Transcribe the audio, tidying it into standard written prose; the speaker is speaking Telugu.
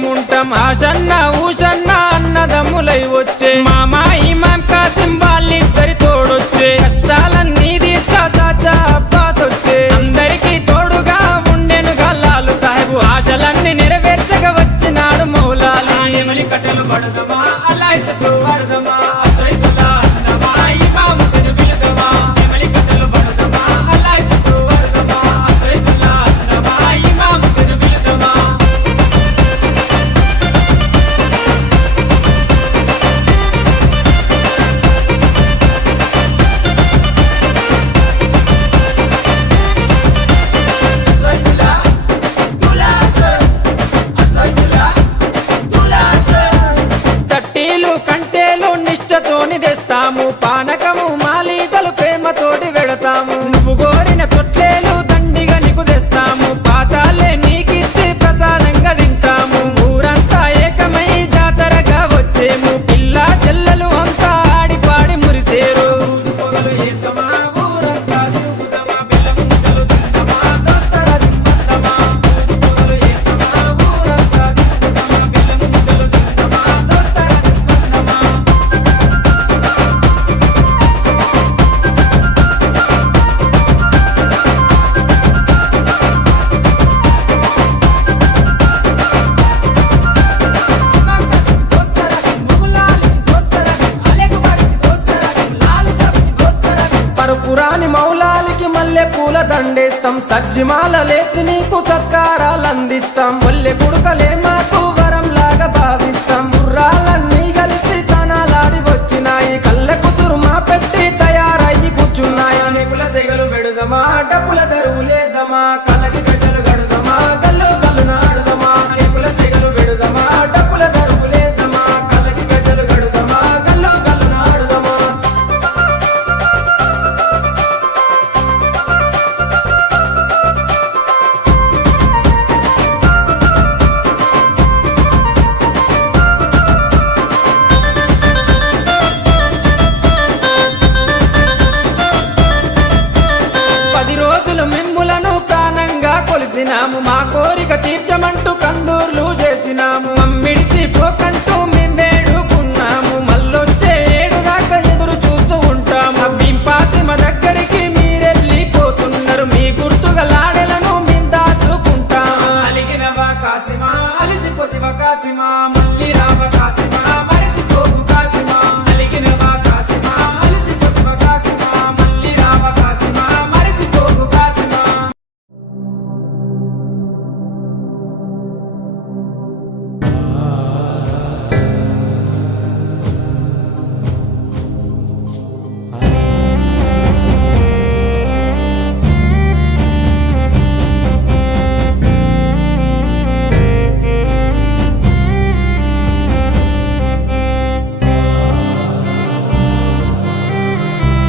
మేముంటాం ఆశన్న ఊషన్న అన్నదమ్ములై వచ్చే మామా ఇమాం కాసిం వాళ్ళిద్దరి తోడొచ్చే కష్టాలన్నీ తీర్చా చాచా అబ్బాస్ వచ్చే అందరికీ తోడుగా ఉండెను గల్లాలు సాహెబు ఆశలన్నీ నెరవేర్చగా వచ్చినాడు మౌలాలి ఎమలి కట్టెలు పడదమా అల్లాయిసకు పడదమా అసైతుల్లా అన్నమా ఇమాం హుస్సేన్ బిలదమా ఎమలి కట్టెలు పడదమా అల్లాయిసకు పడదమా అసైతుల్లా అన్నమా ఇమాం హుస్సేన్ బిలదమా తెస్తాము పానకము మాలీతలు ప్రేమతోటి వెడతాము నువ్వు కోరిన తొట్లేలు దండిగా నీకు తెస్తాము పాతాలే నీకిచ్చి ప్రసాదంగా తింటాము ఊరంతా ఏకమై జాతరగా వచ్చేము పిల్ల చెల్లెలు అంతా ఆడి పాడి మురిసేరు పొగలు ఏకమా ఊరంతా తిరుగుదమా పిల్ల ముద్దలు తిందమా దోస్తర దిమ్మద్దమా పొగలు ఏకమా ఊరంతా తిరుగుదమా పిల్ల ముద్దలు తిందమా దోస్తర దిమ్మద్దమా పురాని మౌలాలికి మల్లె పూల దండేస్తాం సజ్జిమాల లేచి నీకు సత్కారాలు అందిస్తాం మల్లె గుడుకలే మాకు వరం లాగా భావిస్తాం గుర్రాలన్నీ కలిసి తనాలాడి వచ్చినాయి కళ్ళ కుసురుమా పెట్టి తయారయ్యి కూర్చున్నాయి నిపుల సెగలు పెడుదమా డబ్బుల దరువు లేదమా కళ్ళకి గడ్డలు గడుదమా గల్లు కళ్ళు నాడుదమా నిపుల సెగలు పెడుదమా డబ్బుల దరువు లేదమా కళ్ళకి గడ్డలు గడుదమా గల్లు కళ్ళు నాడుదమా మిమ్ములను ప్రాణంగా కొలిసినాము మా కోరిక తీర్చమంటూ కందూర్లు చేసినాము మమ్మిడిచి పోకంటూ మేము వేడుకున్నాము మళ్ళొచ్చే ఏడు దాకా ఎదురు చూస్తూ ఉంటాము భీంపాతిమ దగ్గరికి మీరెళ్ళిపోతున్నారు మీ గుర్తుగా లాడెలను మేము దాచుకుంటాము అలిగినవా కాసిమా అలిసిపోతివా కాసిమా మళ్ళీ రావ కాసిమా